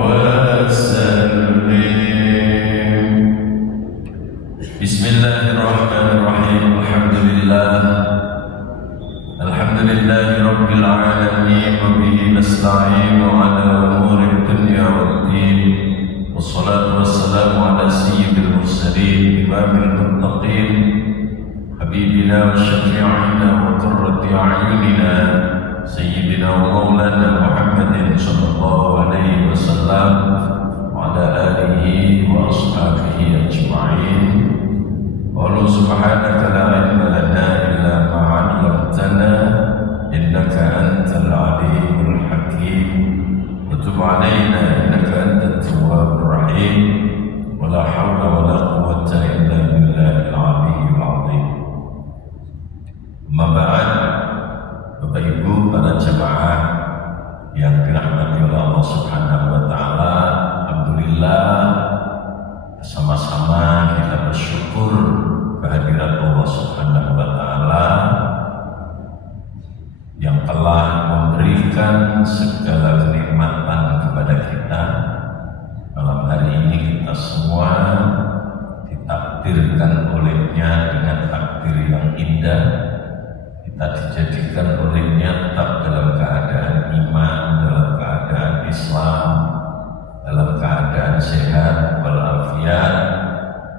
وسلم. بسم الله الرحمن الرحيم. الحمد لله رب العالمين، وبه نستعين على أمور الدنيا والدين، والصلاة والسلام على سيد المرسلين إمام المتقين حبيبنا وشفيعنا وقرة أعيننا سيدنا ومولانا محمد صلى الله عليه وسلم وعلى آله وأصحابه أجمعين. قالوا سبحانك لا علم لنا إلا ما علمتنا إنك أنت العليم الحكيم، وتب علينا إنك أنت التواب الرحيم، ولا حول ولا قوة إلا بالله العلي العظيم. أما بعد، Bapak Ibu para jamaah yang dirahmati oleh Allah Subhanahu wa taala, alhamdulillah bersama-sama kita bersyukur kehadirat Allah Subhanahu wa taala yang telah memberikan segala kenikmatan kepada kita. Malam hari ini kita semua ditakdirkan olehnya dengan takdir yang indah. Kita dijadikan olehnya tetap dalam keadaan iman, dalam keadaan Islam, dalam keadaan sehat walafiat,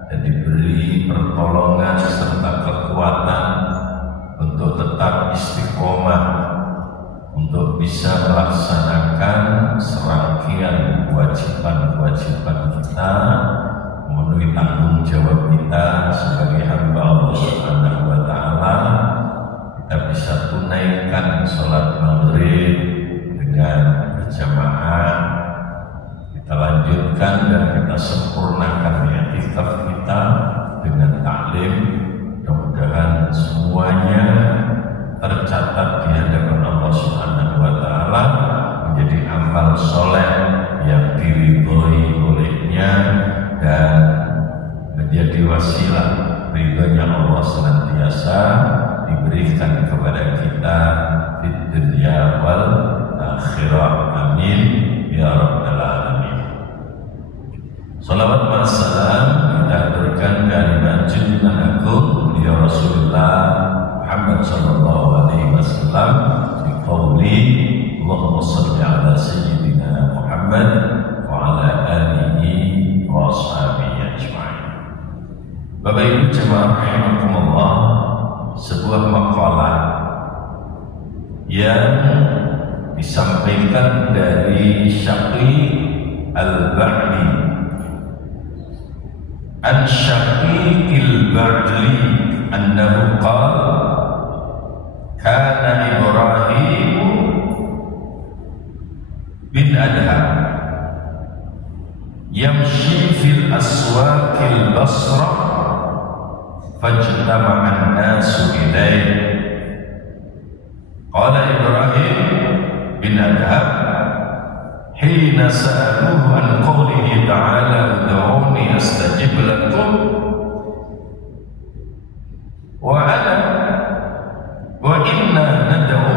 dan diberi pertolongan serta kekuatan untuk tetap istiqomah, untuk bisa melaksanakan serangkaian kewajiban-kewajiban kita, memenuhi tanggung jawab kita sebagai hamba Allah Subhanahu wa taala. Kita bisa tunaikan sholat maghrib dengan berjamaah, kita lanjutkan dan kita sempurnakan i'tikaf kita dengan taklim. Mudah-mudahan semuanya tercatat di hadapan Allah Subhanahu wa taala menjadi amal soleh yang diridhoi olehnya dan menjadi wasilah ridhonya Allah senantiasa diberikan kepada kita di dunia wal akhirah. Amin ya rabbal alamin. Salawat wa salam kita aturkan kehadiran junjungan agung beliau Rasulullah Muhammad sallallahu alaihi wasallam di qauli Allahumma shalli ala sayyidina Muhammad wa ala alihi wa ashabihi ajma'in. Bapak Ibu jemaah rahimakumullah, sebuah makalah yang disampaikan dari Syaqi al-Ba'li an Syaqi al-Ba'li annahu qala kana Ibrahim bin Adham yamshi fil aswaqil Basra fajtama'an nasu ilaih. Qala Ibrahim bin Adham hina sa'aluhu an qawlihi ta'ala ud'uni astajib lakum wa inna nad'u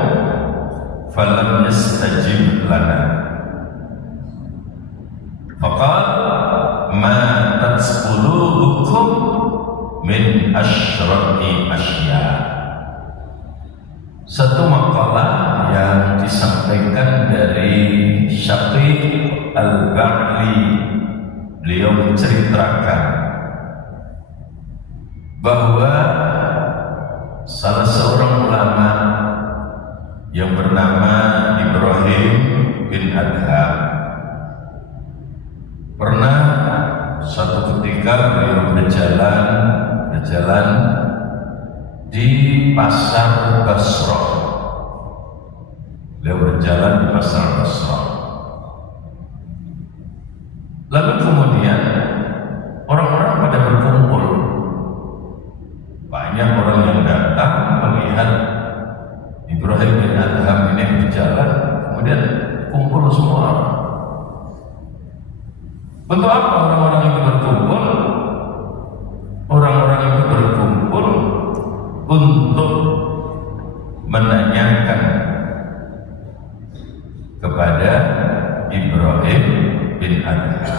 falam yastajib lana. Faqala ma tasqulubukum min asyraqi asya. Satu makalah yang disampaikan dari Syaqi al-Ba'li. Beliau menceritakan bahwa salah seorang ulama yang bernama Ibrahim bin Adham pernah suatu ketika beliau berjalan di pasar Basra. Beliau berjalan di pasar Basra. Lalu kemudian orang-orang pada berkumpul. Banyak orang yang datang melihat Ibrahim bin Adham ini berjalan, kemudian kumpul semua. Untuk apa orang-orang itu berkumpul? Orang-orang itu berkumpul untuk menanyakan kepada Ibrahim Idul Adha.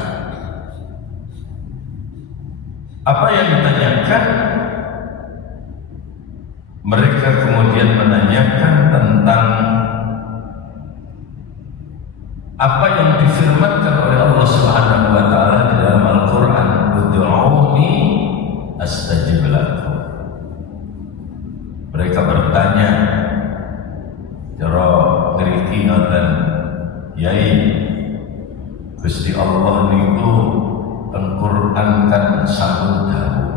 Apa yang ditanyakan? Mereka kemudian menanyakan tentang apa yang difirmankan oleh Allah Subhanahu wa taala di dalam Al-Qur'an, "Ud'uuni astajib lakum." Mereka bertanya, "Cara ngriki ngoten, Yai, Gusti Allah niku teng Qur'an kan sampun dawuh,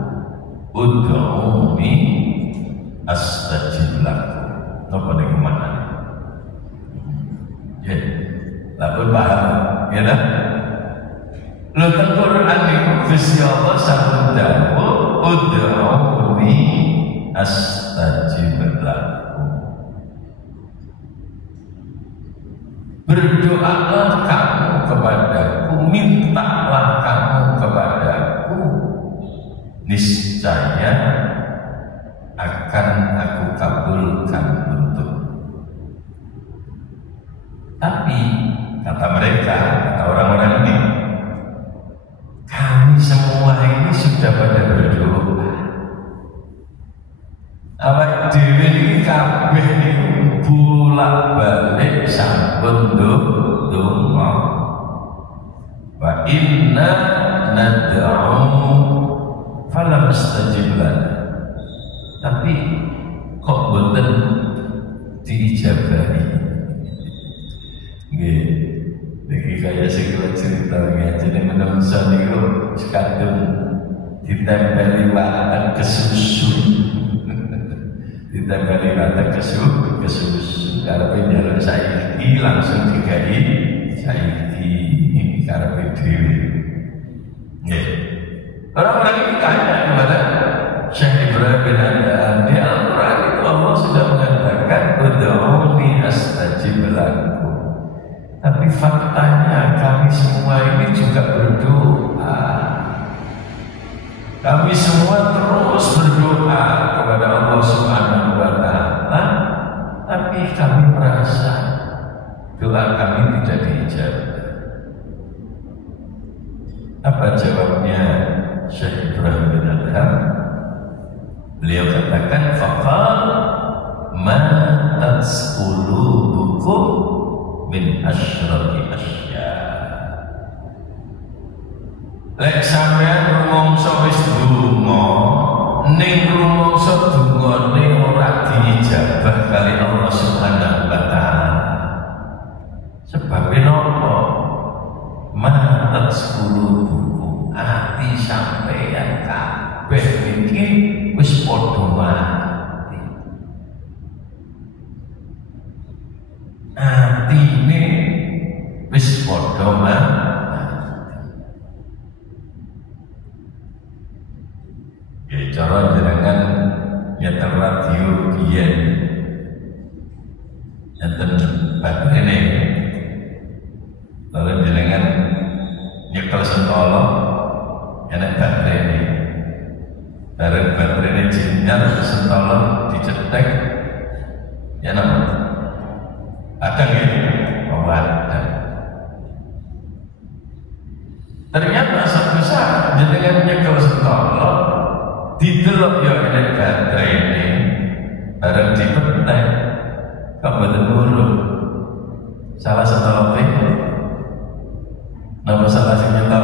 ud'uuni astajib lakum." Napa niku maknane? Ya, lapun paham, ya dah. Lho teng Qur'an niku Gusti Allah sampun dawuh, ud'uuni astajib lakum. Berdoalah kamu kepadaku, mintalah kamu kepadaku, niscaya akan aku kabulkan untuk. Tapi kata mereka, kata orang-orang ini, kami semua ini sudah pada berdoa. Awak dhewe iki kabeh niku bolak-balik sampun ndonga. Wa inna nad'u falam istajib lana. Tapi kok boten diijabahi. Nggih, iki kaya sing kula cerita ngene menungso niku sekadung ditempeli watak kesusu. Ditempeli watak kesusu karepe njaluk saiki langsung digawe saiki karepe dhewe. Nggih. Orang-orang ini tanya kepada Syekh Ibrahim bin Adham, di Al-Quran itu Allah sudah mengatakan ud'uuni astajib lakum. Tapi faktanya kami semua ini juga berdoa. Kami semua terus berdoa kepada Allah Subhanahu wa taala, tapi kami merasa doa kami tidak diijabah. Apa jawabnya Syekh Ibrahim bin Adham? Beliau katakan, faqal ma tasqulubukum min asyrati asya. Lek sampean rumangsa wis donga, ning rumangsa dungane ora diijabah kali Allah Subhanahu wa taala. Sebab napa? Ma tasqulubukum, ati sampean kabeh iki wis padha mati. Atine wis padha mati. Ya cara jenengan nyetel radio biyen nyetel baterene. Lalu jenengan nyekel sentolo enek baterene. Bareng baterainya jinyar sentolong dicetek, ya nama, ada nggak? Oh ada. Ternyata satu saat jenengan nyekel sentolong, didelok ya ini baterai ini, bareng dipetek, kok betul buruk. Salah sentolong itu, nama salah sing nyetel.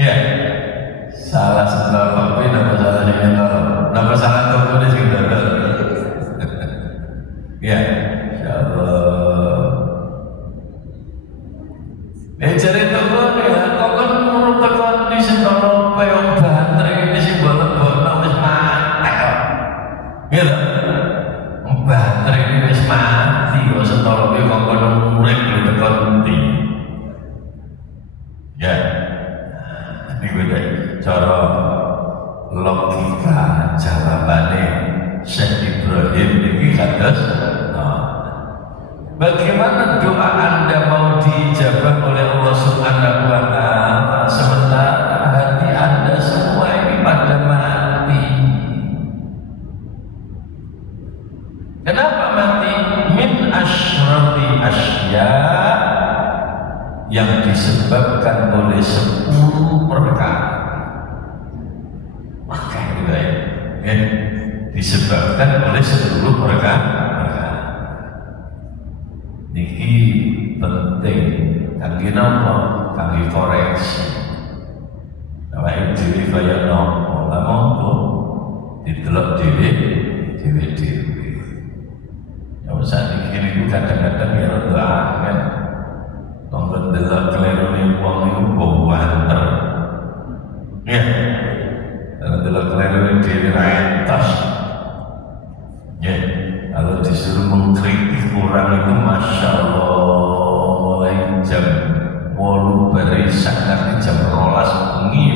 Ya. Salah sentol kopi, nama salah nyentol, nama salah toko ini sing dodol. Ya, insyaallah. Cari toko ya, kok kan menurut toko ini sentol peyong baterai ini sih bolak-balik wis mati kok. Gitu. Baterai ini wis mati kok sentol kopi kok kono murid di toko nanti. Ya. Cara logika jawabannya Syekh Ibrahim ini kados, bagaimana doa Anda mau diijabah oleh Allah Subhanahu yang disebabkan oleh 10 perkara. Maka juga ya, disebabkan oleh 10 perkara. Niki penting kangge napa? Kangge koreksi. Awake dhewe kaya napa? Lah monggo didelok dhewe. Ya usah dikira kadang-kadang ya rada angel. Wong delok klerune wong iku banter. Ya. Delok klerune dhewe ra entos. Ya, kalau disuruh mengkritik orang itu Masya Allah mulai jam 8 barisan nanti jam 12 bengi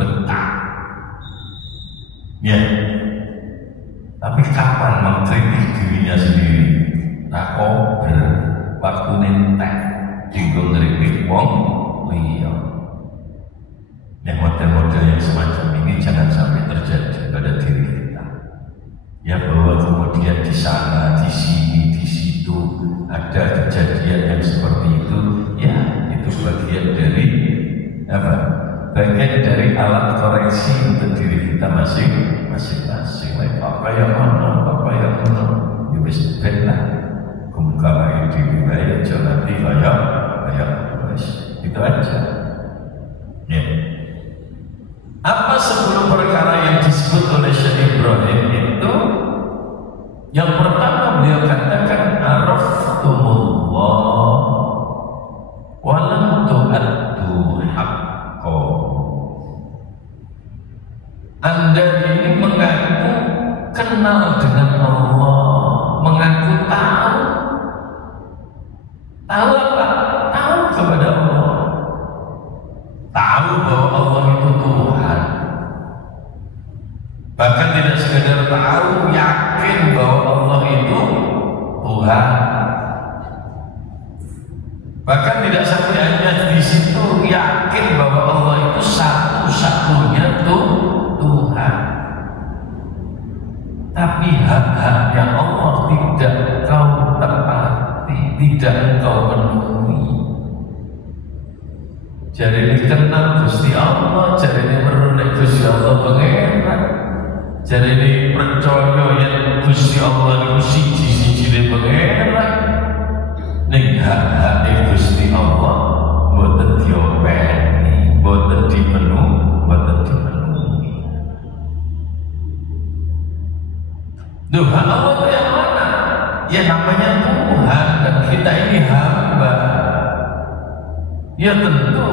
betah. Ya. Tapi kapan mengkritik dirinya sendiri? Tak kober waktu nentek tinggal ngeritik wong liya. Yang model-model yang semacam ini jangan sampai terjadi pada diri kita. Ya, bahwa kemudian di sana, di sini, di situ ada kejadian yang seperti itu, ya itu bagian dari apa? Bagian dari alat koreksi untuk diri kita masing-masing. Apa yang mana, apa yang mana, ya wis ben lah. Kumka bae dhewe wae aja nanti kaya wis. Itu aja. Ya. Apa 10 perkara yang disebut oleh Syekh Ibrahim itu? Yang pertama beliau katakan araftumullah wa lam tu'addu haqqo. Anda ini mengaku kenal dengan Allah, mengaku tahu apa? Tahu kepada Allah, tahu bahwa Allah itu Tuhan. Bahkan tidak sekedar tahu, yakin bahwa Allah itu Tuhan. Bahkan tidak sampai hanya di situ, yakin bahwa Allah itu satu-satunya Tuhan. Tapi hak-haknya Allah tidak kau tepati, tidak engkau penuhi. Jadi dikenal Gusti Allah, jadi ini merunek Gusti Allah pengeran. Jadi ini percaya yang Gusti Allah itu siji-siji pengeran. Ning hak-hak Gusti Allah boten diopeni, boten dipenuhi. Duh, Allah itu yang mana? Ya namanya Tuhan, dan kita ini hamba. Ya tentu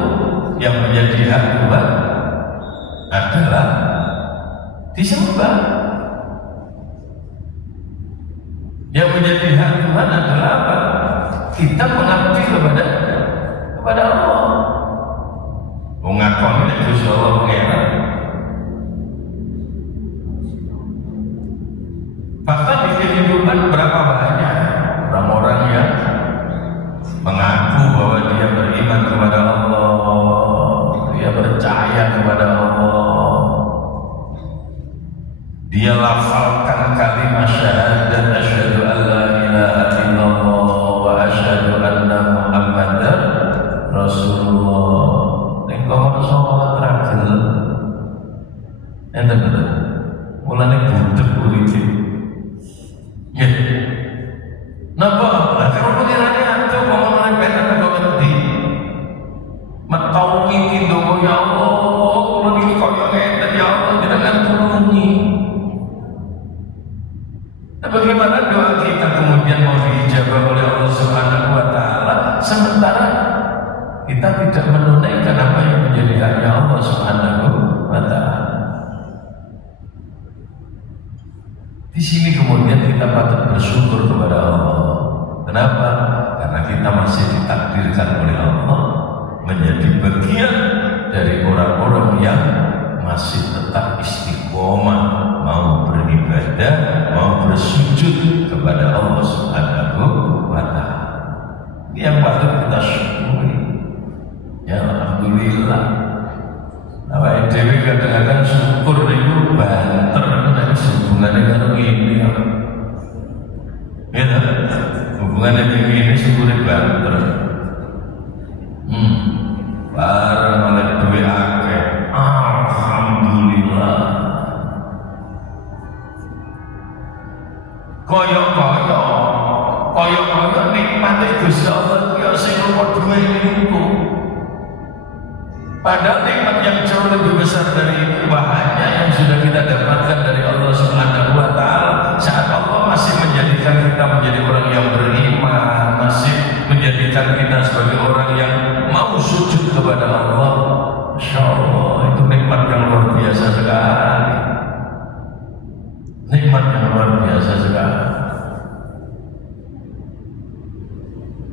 yang menjadi hak Tuhan adalah disembah. Yang menjadi hak Tuhan adalah apa? Kita mengabdi kepada Allah. Mengakoni Gusti Allah pengeran. Bahkan di kehidupan berapa banyak orang-orang yang mengaku bahwa dia beriman kepada Allah, dia percaya kepada Allah, dia lafalkan kalimat syahadat asyhadu an la ilaha illallah wa asyhadu anna muhammadar rasulullah. Nek kok salat ra gelem enten mulane budek uripe. Ya. Napa? Lah karo pengerane antu ngomong bener kok ngerti. Metawi ndonga ya Allah, kula niki kaya ngeten ya Allah jenengan tulungi. Nah, bagaimana doa kita kemudian mau diijabah oleh Allah Subhanahu wa taala sementara kita tidak menunaikan apa yang menjadi haknya Allah Subhanahu wa taala. Di sini kemudian kita patut bersyukur kepada Allah. Kenapa? Karena kita masih ditakdirkan oleh Allah menjadi bagian dari orang-orang yang masih tetap istiqomah, mau beribadah, mau bersujud kepada Allah Subhanahu wa taala. Ini yang patut kita syukuri. Ya alhamdulillah. Awake dhewe kadang-kadang syukur niku banter nek hubungane karo ini. Ya, hubungannya begini syukur banter. Allah ya sing lupa duwe itu. Padahal nikmat yang jauh lebih besar dari itu bahannya yang sudah kita dapatkan dari Allah Subhanahu wa Ta'ala saat Allah masih menjadikan kita menjadi orang yang beriman, masih menjadikan kita sebagai orang yang mau sujud kepada Allah. Masya Allah, itu nikmat yang luar biasa sekali. Nikmat yang luar biasa sekali.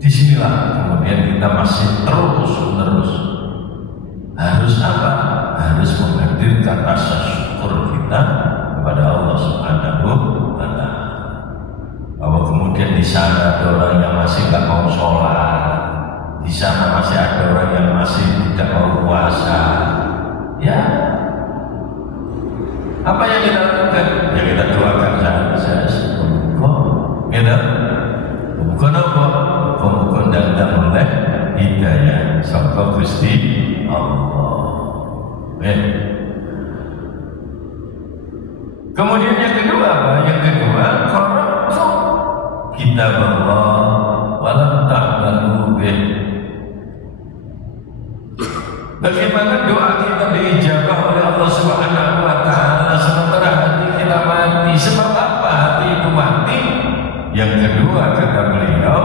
Disinilah kemudian kita masih terus-menerus harus apa? Harus menghadirkan rasa syukur kita kepada Allah Subhanahu wa Ta'ala. Bahwa kemudian di sana ada orang yang masih nggak mau sholat, di sana masih ada orang yang masih tidak mau puasa. Ya, apa yang kita lakukan? Ya kita doakan saja. Kita bukan apa? Bukan dan oleh hidayah sangka Gusti Allah. Kemudian yang kedua apa? Yang kedua, qara'tu kitab Allah wa lam ta'malu bih. Bagaimana doa kita diijabah oleh Allah Subhanahu wa Ta'ala sementara hati kita mati? Sebab apa hati itu mati? Yang kedua kata beliau,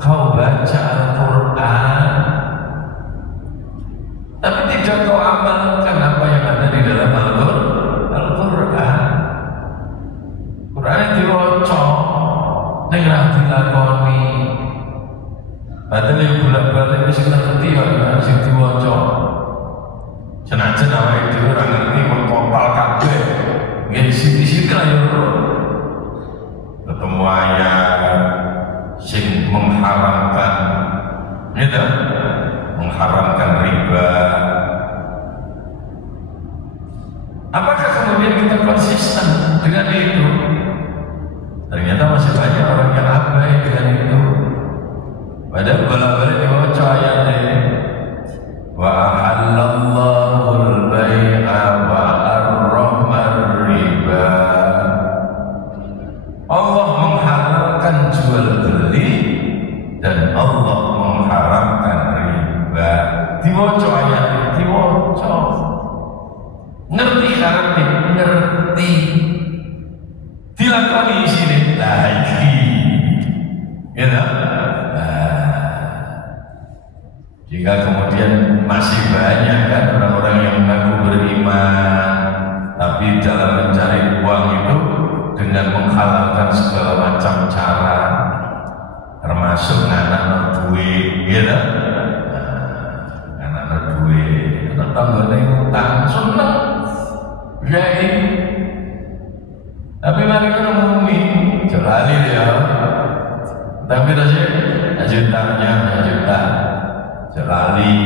kau baca Al-Quran tapi tidak kau amalkan apa yang ada di dalam Al-Quran. Quran itu diwaca ning ra dilakoni. Padahal yang bolak-balik wis ngerti ya sing diwaca. Senajan awake dhewe ora ngerti mengkopal kabeh. Nggih sithik-sithik lah ya. Ketemu ayat sing mengharamkan gitu, mengharamkan riba. Apakah kemudian kita konsisten dengan itu? Ternyata masih banyak orang yang abai dengan itu. Padahal bolak-balik dibaca ayat ini, wa ahallallahu al-bai'a wa harrama riba. Allah menghalalkan jual beli dan Allah mengharamkan riba. Diwaca ayat ini, diwaca. Ngerti karena ngerti. Dilakoni di sini lagi. Ya, jika kemudian masih banyak kan orang-orang yang mengaku beriman, tapi dalam mencari uang itu dengan menghalalkan segala macam cara, termasuk nganak duit, gitu. Nganak duit, tetanggane utang, seneng, jadi. Tapi mari kita ngomongin, jelali dia. Tapi rasanya jutanya, juta, jelali,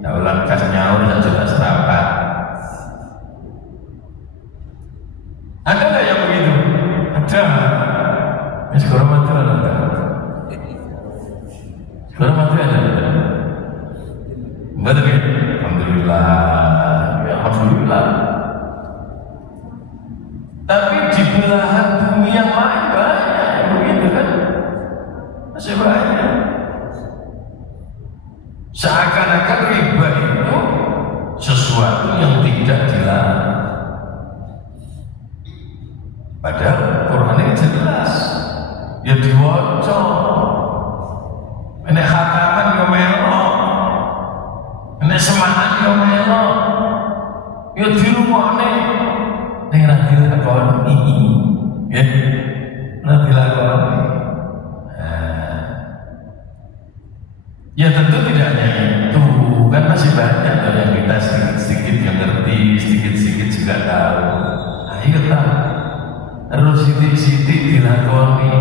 jaulan kas nyaur, juta serapat. Ada nggak yang begitu? Ada. Sekarang mati ada. Sekarang mati ada. Betul ya? Alhamdulillah. Ya, alhamdulillah. Tapi di belahan bumi yang lain banyak yang begitu kan? Masih banyak. Seakan-akan riba itu sesuatu yang tidak dilarang. Padahal Quran ini jelas, ya diwaca. Ini khataman yo melok, ini semahan yo melok, ya dirumahne, ini ra dilakoni, ya ra dilakoni. Ya tentu tidak hanya itu, kan masih banyak yang kita sedikit-sedikit yang ngerti, sedikit-sedikit juga tahu. Ayo tahu. Terus sidik-sidik dilakoni.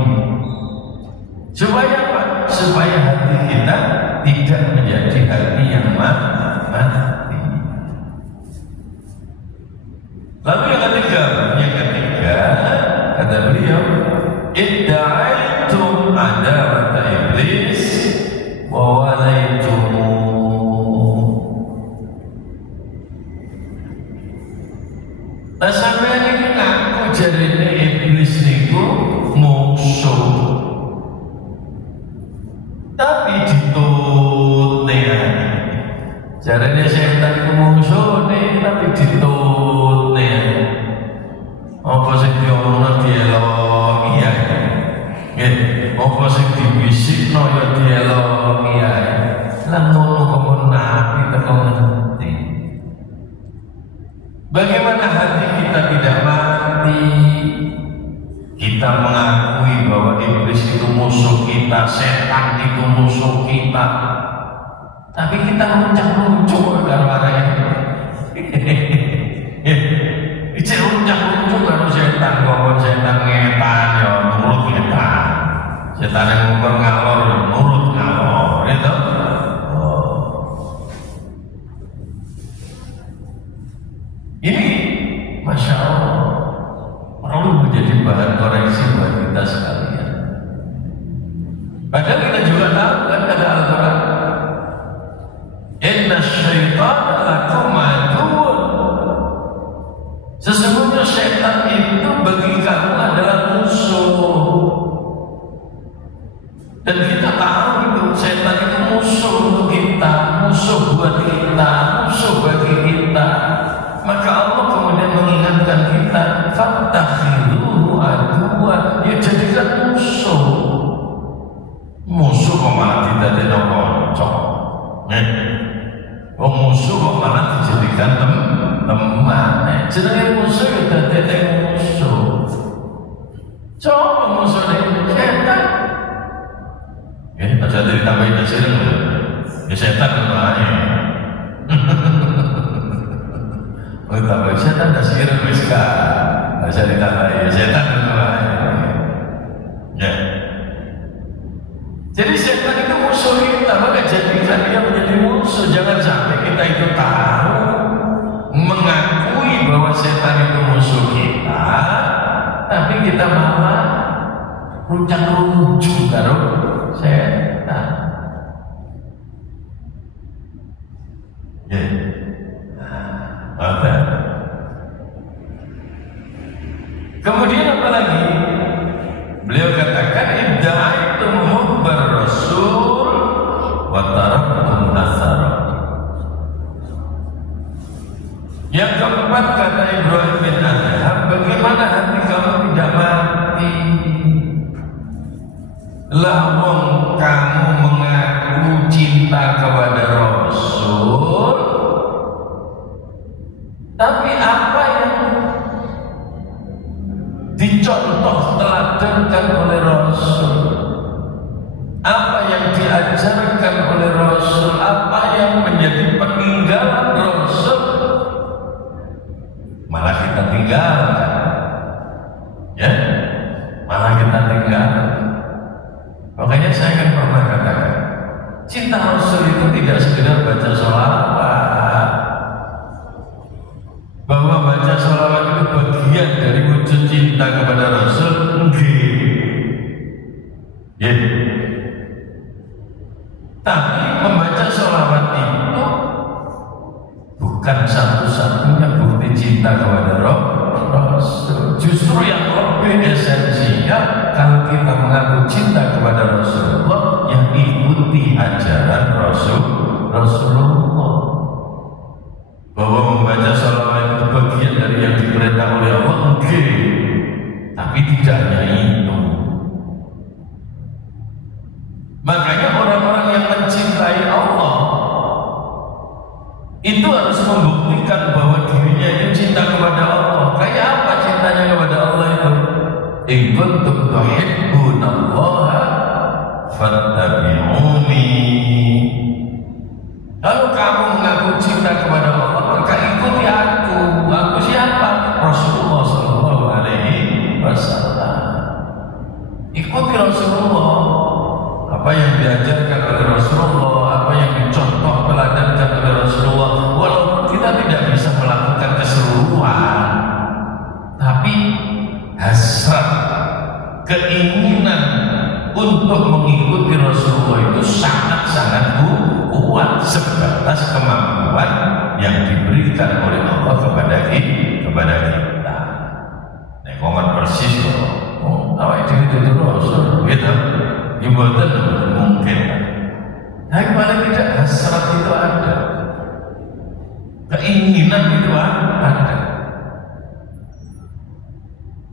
Supaya apa? Supaya hati kita tidak menjadi hati yang mati. Lalu yang ketiga kata beliau, idda'aitum adawata iblis wa walaitum. Sampai ini ngaku jarine iblis niku musuh. tapi ditutne. Jarane setan ku mungsune tapi ditutne. Apa sing diomongno dielok iya. Nggih, apa sing dibisikno ya dielok iya. Lan ngono kok nabi teko ngerti. Bagaimana hati kita tidak mati? Kita mengakui bahwa iblis itu musuh kita, setan itu musuh kita, tapi kita runcak-runcuk karo arek. Ijek runcak-runcuk karo setan, kok setan ngetan ya nurut ngetan. Setan yang ngomong ngalor ya nurut ngalor, gitu. Ini Masya Allah perlu menjadi bahan koreksi buat kita sekalian. Padahal kita juga tahu kan ada Al-Quran, inna syaitana lakum aduwwun, sesungguhnya syaitan itu bagi kamu adalah musuh. Dan kita tahu itu syaitan itu musuh untuk kita, musuh buat kita, musuh bagi kita. Maka Allah kemudian mengingatkan kita, fattakhiruhu aduwwa, ya jadikan musuh. Musuh kok malah didadekno kanca. Musuh kok malah dijadikan teman. Jenenge musuh ya dadekne musuh. Coba musuhnya setan. Aja ditambahin hasilnya. Ya setan itu aja. Oh, tambah setan dah sirik wis ka. Bisa ditambahin setan itu aja. Ya. Jadi setan itu musuh kita, maka jadikan dia menjadi musuh. Jangan sampai kita itu tahu, mengakui bahwa setan itu musuh kita, tapi kita malah runcang-runcung karo setan. Ya. Ada. Kemudian apa lagi? Beliau katakan idda'aitum hubbar rasul wa taraktum nasara. Yang keempat kata Ibrahim bin Adham, bagaimana hati kamu tidak mati? Lawang kamu mengaku cinta kepada Rasul, tapi apa yang dicontoh teladankan oleh Rasul, apa yang diajarkan oleh Rasul, apa yang menjadi peninggalan Rasul, malah kita tinggalkan. Ya, malah kita tinggalkan. Makanya saya kan pernah katakan, cinta Rasul itu tidak sekedar baca sholawat. Bahwa baca sholawat itu bagian dari wujud cinta kepada Rasul, yeah. Tapi membaca sholawat itu bukan satu-satunya bukti cinta kepada Rasul. Justru yang lebih esensial, kalau kita mengaku cinta kepada Rasulullah, yang ikuti ajaran Rasulullah. Bahwa membaca sholawat itu bagian dari yang diperintah oleh Allah, tapi tidak hanya itu. Makanya orang-orang yang mencintai Allah itu harus membuktikan bahwa dirinya itu cinta kepada Allah. Kayak apa cintanya kepada Allah itu? In kuntum tuhibbunallaha fattabi'uni. Kalau kamu mengaku cinta kepada Allah, maka ikuti aku. Aku siapa? Rasulullah Sallallahu Alaihi Wasallam. Ikuti Rasulullah. Apa yang diajarkan oleh Rasulullah, apa yang dicontoh teladankan oleh Rasulullah. Walaupun kita tidak bisa melakukan keseluruhan, tapi hasrat, keinginan untuk mengikuti Rasulullah itu sangat-sangat kuat sebatas kemampuan yang diberikan oleh Allah kepada kita. Nek kongen persis kok, awake dhewe itu Rasul, gitu. Ibadah mungkin. Tapi paling tidak hasrat itu ada, keinginan itu ada.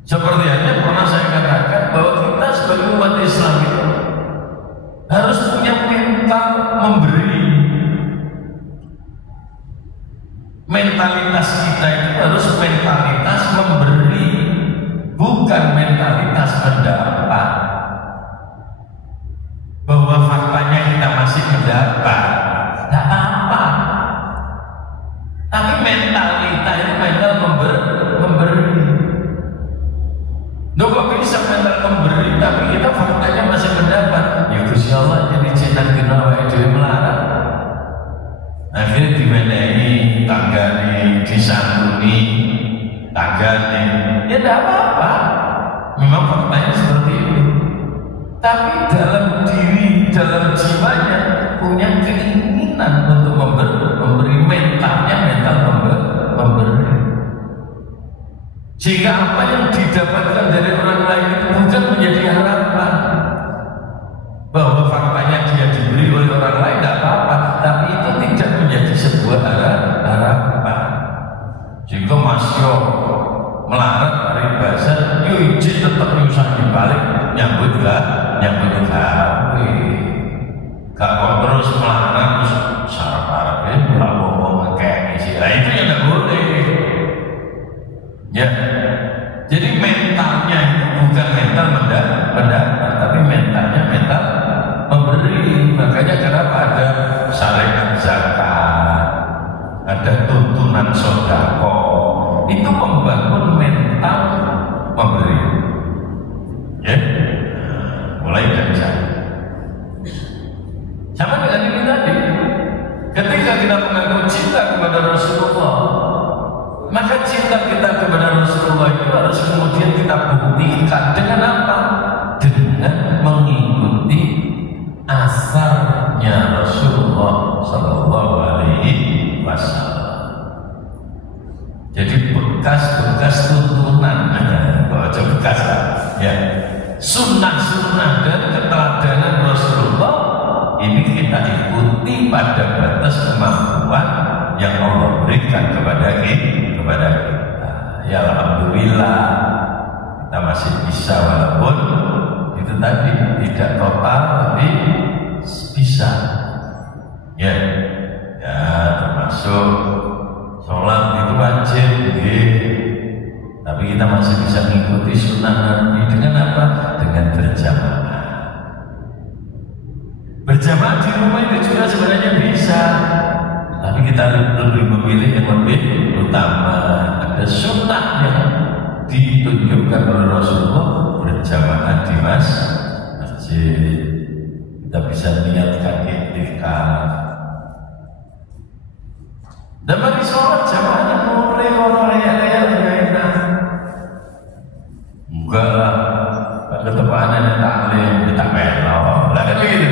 Seperti hanya pernah saya katakan bahwa kita sebagai umat Islam itu harus punya mental memberi. Mentalitas kita itu harus mentalitas memberi, bukan mentalitas mendapat. Bahwa faktanya kita masih mendapat, tidak apa. Tapi mentalita itu mental memberi. Loh kok bisa mental memberi, tapi kita faktanya masih mendapat? Ya Gusti Allah jadi cinta kita wae dhewe melarat. Akhirnya dimenehi tanggane, disantuni tanggane. Ya tidak apa-apa. Memang faktanya seperti itu. Tapi dalam diri, dalam jiwanya punya keinginan untuk memberi mentalnya, mental memberi. Sehingga apa yang didapatkan dari orang lain itu bukan menjadi harapan. Bahwa faktanya dia diberi oleh orang lain tidak apa-apa, tapi itu tidak menjadi sebuah harapan. Jika Mas Yo melarat hari bahasa, yo izin tetap nyusah dibalik nyambut gawe. Gak kok terus melarat terus sarap-sarapnya pulang ngomong kayak isi. Nah itu yang tidak boleh. Ya, jadi mentalnya itu bukan mental mendapat, tapi mentalnya mental memberi. Makanya kenapa ada syariat zakat, ada tuntunan sedekah, itu membangun mental memberi. Ya, mulai dari sana. Sama dengan ini tadi, ketika kita mengaku cinta kepada Rasulullah, maka cinta kita kepada Rasulullah itu harus kemudian kita buktikan dengan apa? Dengan mengikuti asarnya Rasulullah Sallallahu Alaihi Wasallam. Jadi bekas-bekas tuntunan, baca bekas ya, sunnah-sunnah dan keteladanan Rasulullah ini kita ikuti pada batas kemampuan yang Allah berikan kepada kita. Ya alhamdulillah kita masih bisa, walaupun itu tadi tidak total tapi bisa. Ya termasuk sholat itu wajib, tapi kita masih bisa mengikuti sunnah Nabi dengan apa? Dengan berjamaah. Berjamaah di rumah itu juga sebenarnya bisa, tapi kita lebih memilih yang lebih utama. Ada sunnah yang ditunjukkan oleh Rasulullah, berjamaah di masjid. Kita bisa niatkan iktikaf. Dan bagi sholat jamaahnya mulai layak-layak. Enggak lah, ketepaannya taklim, kita melok. Lah kan begitu.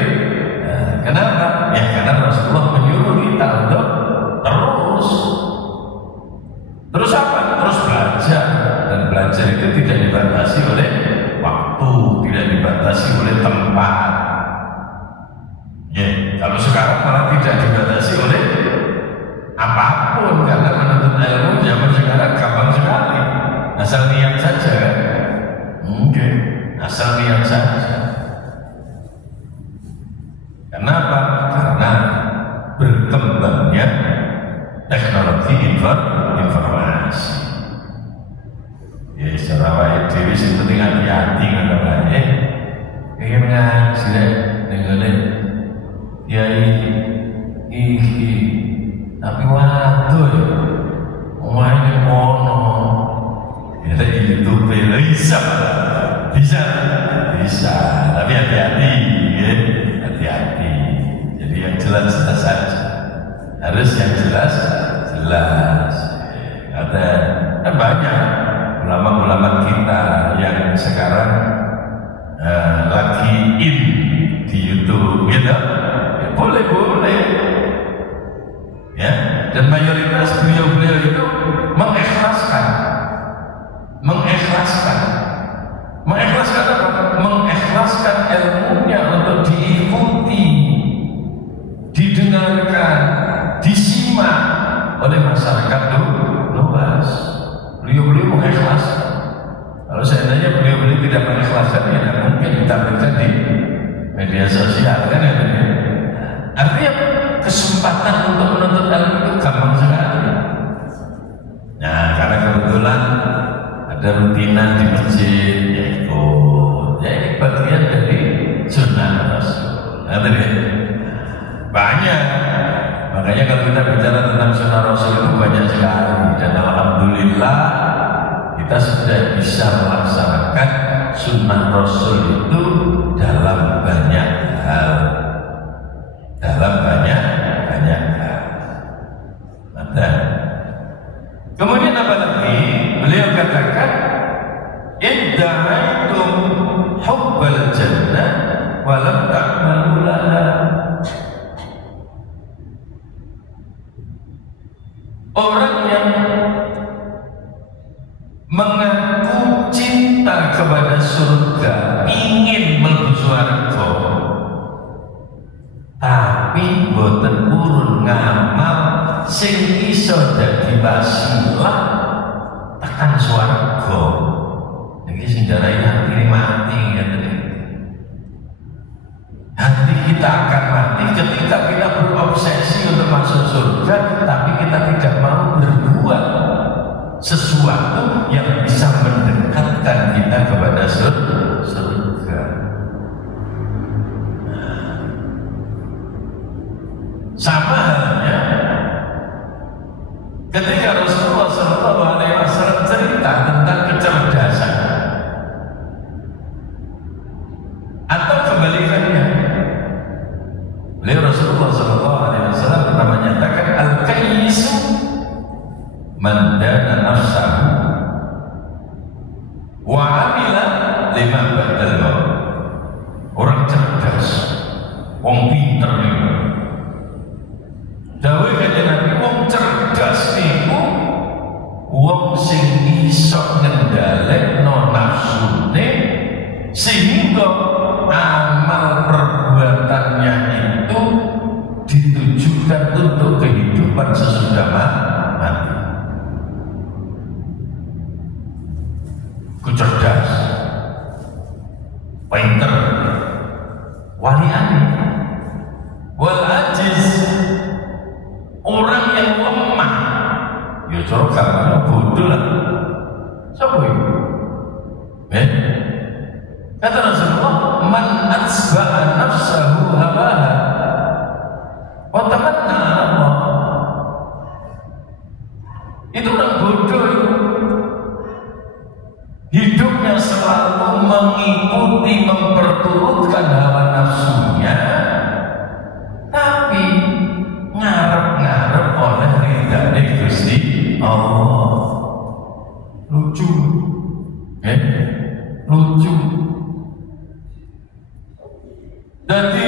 Kenapa? Ya karena Rasulullah menyuruh kita untuk terus apa? Terus belajar. Dan belajar itu tidak dibatasi oleh waktu, tidak dibatasi oleh tempat. Ya, kalau sekarang malah tidak dibatasi oleh apapun, karena menuntut ilmu zaman sekarang gampang sekali. Asal niat saja kan? Mungkin asal niat saja. Kenapa? Karena berkembangnya teknologi informasi. Ya secara wae dhewe sing penting hati-hati ngono bae. Iki ngaji nek ya iki tapi waduh omahe ngono. Ya YouTube bisa, tapi hati-hati ya. Hati-hati. Jadi yang jelas saja. Harus yang jelas. Ada kan banyak ulama-ulama kita yang sekarang lagi di YouTube, gitu. Ya, boleh. Ya, dan mayoritas beliau itu mengikhlaskan apa? Mengikhlaskan ilmunya untuk diikuti oleh masyarakat luas. Beliau-beliau mengikhlas. Kalau seandainya beliau-beliau tidak mengikhlaskan, ya tidak mungkin ditampilkan di media sosial kan ya. Artinya kesempatan untuk menuntut ilmu itu gampang sekali. Nah, karena kebetulan ada rutinan di masjid, ya ikut. Ya ini bagian dari sunnah Rasul. Banyak. Makanya kalau kita bicara tentang sunnah Rasul itu banyak sekali. Dan alhamdulillah kita sudah bisa melaksanakan sunnah Rasul itu dalam banyak hal. Dalam banyak hal. Nah, kemudian apa lagi? Beliau katakan, "Idda'aitum hubbal jannah wa lam ta'malu laha." Orang yang mengaku cinta kepada surga, ingin mlebu swarga, tapi boten urun ngamal sing iso dadi wasilah tekan swarga. Iki sing diarani hati mati ngeten iki. Hati kita akan mati ketika kita berobsesi untuk masuk surga, tapi kita tidak mau berbuat sesuatu yang bisa mendekatkan kita kepada surga. Sama halnya ketika Rasulullah SAW cerita tentang kecerdasan, atau kebalikannya, beliau Rasulullah SAW pernah menyatakan, "Al-kayyisu man dana nafsahu wa amila lima ba'dal maut." Orang cerdas, wong pinter niku. Dawuh kanjeng Nabi, wong cerdas niku wong sing iso ngendhalekno nafsune sehingga amal perbuatannya itu ditujukan untuk kehidupan sesudah mati. Ku cerdas, pinter, waliane, wal ajiz, orang yang lemah, ya cara gambarnya bodoh lah. Siapa itu? Kata Rasulullah, "Man atsba'a nafsahu hawaha wa tamanna 'ala Allah." Itu orang bodoh itu. Hidupnya selalu mengikuti, memperturutkan hawa nafsunya, tapi ngarep-ngarep oleh ridhane Gusti Allah. Lucu, lucu. Jadi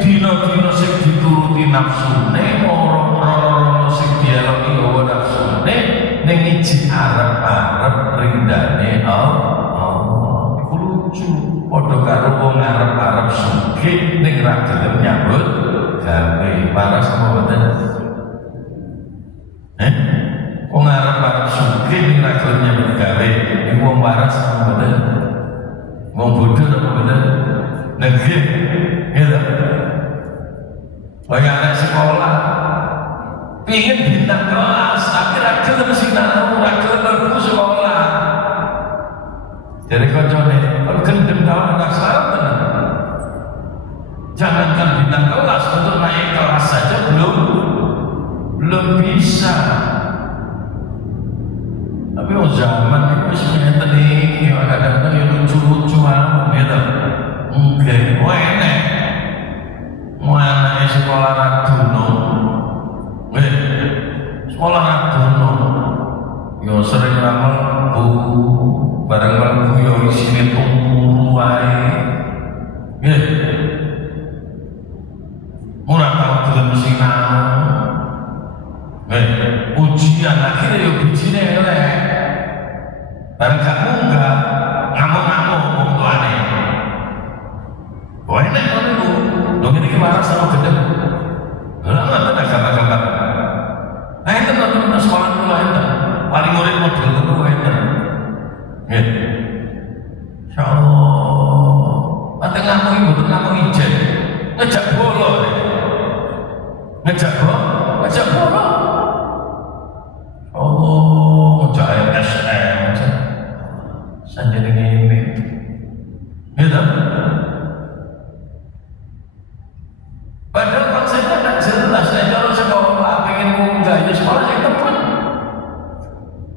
dina-dina sing dituruti nafsune, ora-ora sing dieloni hawa nafsune, ning iji arep-arep rindane Allah. Iku lucu. Padha karo wong arep-arep sugih ning ra gelem nyambut gawe. Waras apa mboten? Wong arep-arep sugih ning ra gelem nyambut gawe, iku wong waras apa mboten? Wong bodoh apa mboten? Negeri gitu. Banyak anak sekolah ingin bintang kelas, tapi rakyat gelem sinau, rakyat gelem sekolah. Jadi kocone, kalau gendem tahu anak salah tenan. Jangankan bintang kelas, untuk naik kelas saja belum bisa. Tapi zaman itu sebenarnya tadi kadang-kadang yang lucu-lucuan gitu. Mungkin enek mau anaknya sekolah raduno, sekolah raduno, yo sering ramal bu, barang-barang bu yo isine tunggu wae, murah tahu dalam sinau, ujian akhirnya yo bijine elek, barang kamu enggak ngamuk-ngamuk wong tuane. Wah enak kan itu, dong ini waras sama gedeng. Lama ada gambar-gambar. Nah itu ngejak bola. Oh, ngejak SM sanjane ngene. Gitu. Padahal konsepnya tak jelas. Kalau sekolah pengen munggah itu sekolah yang temen.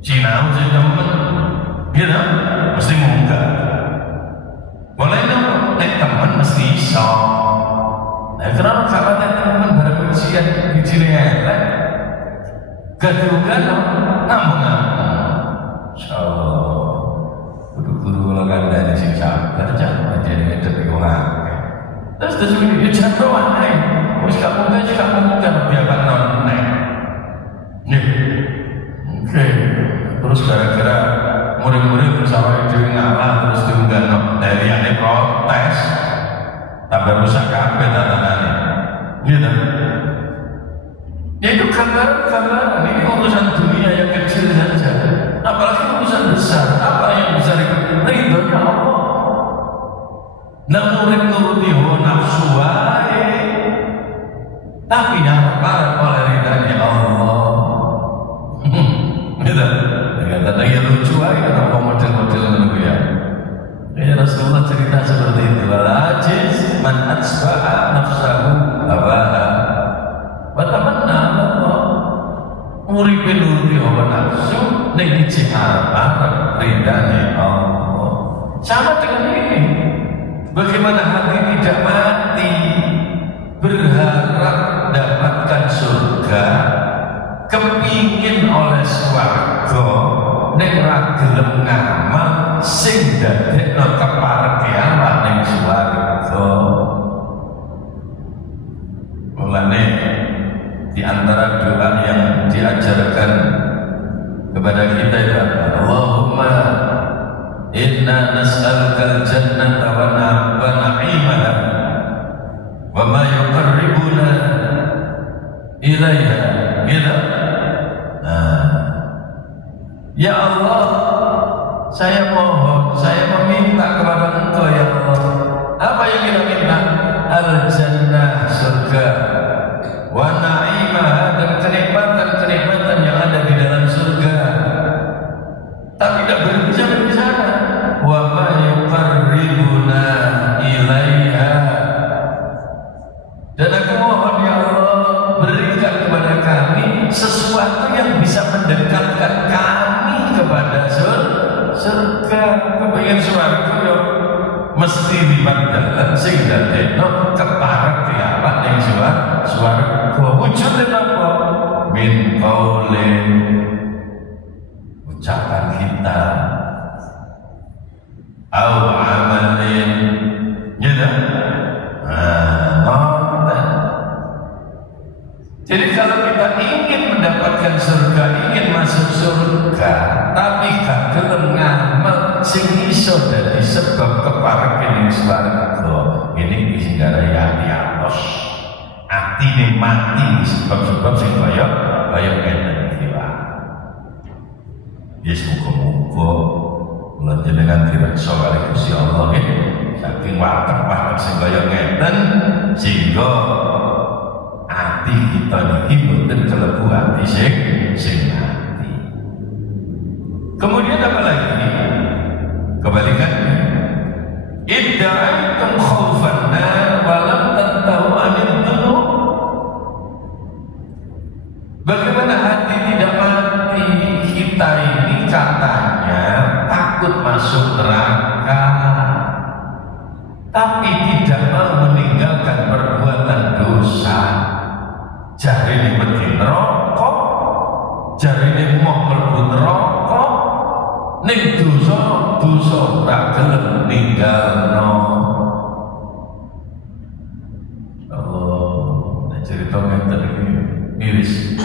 Sinau sing temen. Gitu. Mesti munggah. Boleh dong, temen mesti iso. Nah, kenapa kalau temen bareng ujian elek? Gadugan ngambung-ngambung. Insyaallah. Guru-guru kalau kandhane sing sabar jangan jadi ngedek wong akeh. Terus ini jatuh aneh. Wis gak mungkin biarkan nonton. Nih. Oke. Terus gara-gara murid-murid bersama dhewe ngalah terus diunggahno dari ane protes. Tambah rusak kabeh tatanane. Gitu. Ya itu gambaran ini urusan dunia yang kecil saja. Apalagi urusan besar. Apa yang besar itu? Ridhonya Allah. Nah murid nuruti hawa nafsu wae. Tapi harap oleh ridhonya Allah. Gitu. Kata ya lucu aja kalau model-model itu ya. Ya Rasulullah cerita seperti itu. Al-ajiz man atsba'a nafsahu hawaha. Bagaimana Allah uripe nuruti hawa nafsu ning iki harap ridane Allah. Sama dengan ini. Bagaimana hati tidak mati berharap dapatkan surga, kepingin oleh swarga ning ra gelem ngamal sing dadekno keparkean ning swarga. Mulane di antara doa yang diajarkan kepada kita itu Allahumma inna nas'alukal jannata wa na'imaha wa ma yuqarribuna ilaiha. Gitu. Ya Allah, saya mohon, saya meminta kepada Engkau ya Allah. Apa yang kita minta? Al-jannah, surga, wa na'imah, dan kenikmatan-kenikmatan yang ada di dalam surga. Tapi tidak berhenti sampai di sana. Wa ma yuqarribuna ilaiha. Dan aku mohon ya Allah, berikan kepada kami sesuatu yang bisa mendekatkan kami kepada surga. Kepengen surga yo mesti dibandingkan sing dadekno keparek kiamat ning surga. Wujudnya apa? Min qaulin, ucapan kita, au amalin, gitu. Jadi kalau kita ingin mendapatkan surga, ingin masuk surga, tapi gak gelem ngamal sing iso dadi sebab kepareken ning swarga, ini sing ngarai ati atos. Atine mati sebab-sebab sing kaya ngene iki wae. Yes, muga-muga kula jenengan direksa kali Gusti Allah nggih. Saking watek-watek sing kaya ngeten sehingga hati kita niki mboten kelebu hati sing mati. Kemudian apa lagi? Kebalikannya. Idda'aitum khaufan nar wa lam tantahu anil dhunub. Bagaimana hati tidak mati? Kita ini katanya takut masuk neraka, tapi tidak mau meninggalkan perbuatan dosa. Jari ini pergi neraka, jari ini mau mlebu neraka, ning dosa ora gelem ninggalno. Oh, cerita ngeten iki miris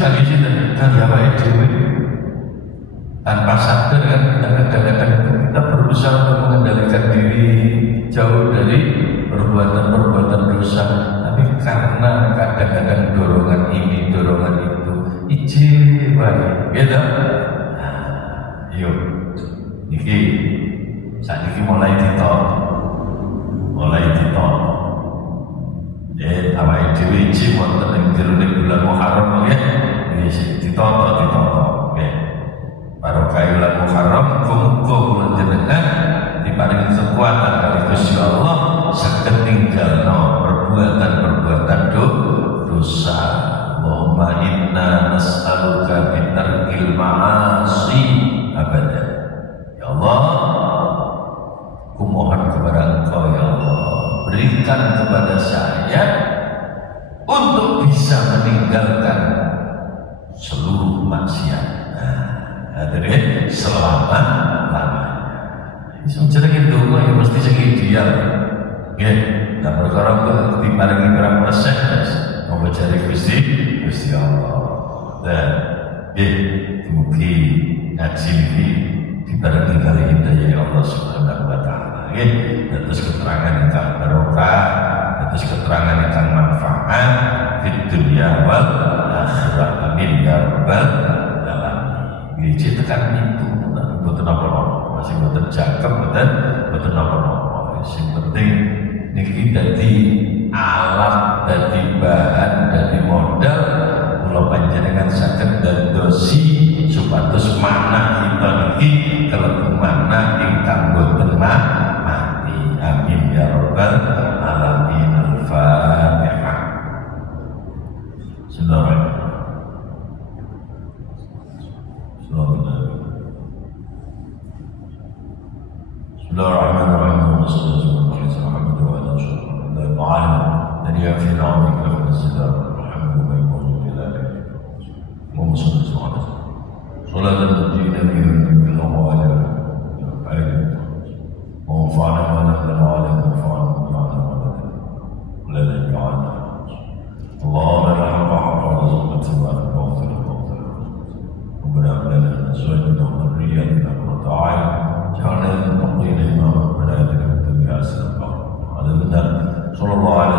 kali ini kan awake dhewe tanpa sadar kan kadang-kadang kita berusaha untuk mengendalikan diri jauh dari perbuatan-perbuatan dosa. Karena kadang-kadang dorongan ini, dorongan itu, ijin wae, gitu. Yuk, niki, saat ini mulai ditot, awake dhewe iki wonten ing jroning bulan Muharram nggih. Ditata. Nggih. Barokah bulan Muharram muga-muga kula jenengan diparingi kekuatan kali Gusti Allah saged ninggalno perbuatan dosa. Allahumma inna nas'aluka min tarkil ma'asi abada. Ya Allah, kumohon kepada Engkau ya Allah, berikan kepada saya untuk bisa meninggalkan seluruh maksiat. Hadirin selama-lamanya. Sing jenenge donga ya mesti sing ideal. Nggih, nek perkara kok diparingi pirang persen monggo jare Gusti Allah. Dan nggih, mugi ngaji iki diparingi kali hidayah Allah Subhanahu wa taala. Nggih, terus keterangan ingkang barokah, terus keterangan ingkang manfaat fid dunya wal akhirah. Amin ya rabbal alamin. Nggih, tekan itu mboten apa-apa, masih mboten cakep, mboten apa-apa. Sing penting niki dadi alat, dadi bahan, dadi modal kula panjenengan saged dadosi supados manah kita niki kelebu manah ingkang boten mati. Amin ya rabbal alamin. Al-Fatihah. Bismillahirrahmanirrahim. Wassallallahu alaihi Muhammad wa ala alihi wa dan ya fi na'amik wa sallam alhamdulillah wa billahi wa sallallahu salatan tujina bihi wa ala alihi wa fa'ala wa ala alihi wa fa'ala wa ala alihi wa ala اللهم لا حق حق رزقنا اتباعه واغفر ربنا هب لنا من ازواجنا وذرياتنا قرة اعين جعلنا للمتقين اماما ربنا اتنا في الدنيا حسنه وفي الاخره حسنه صلى الله عليه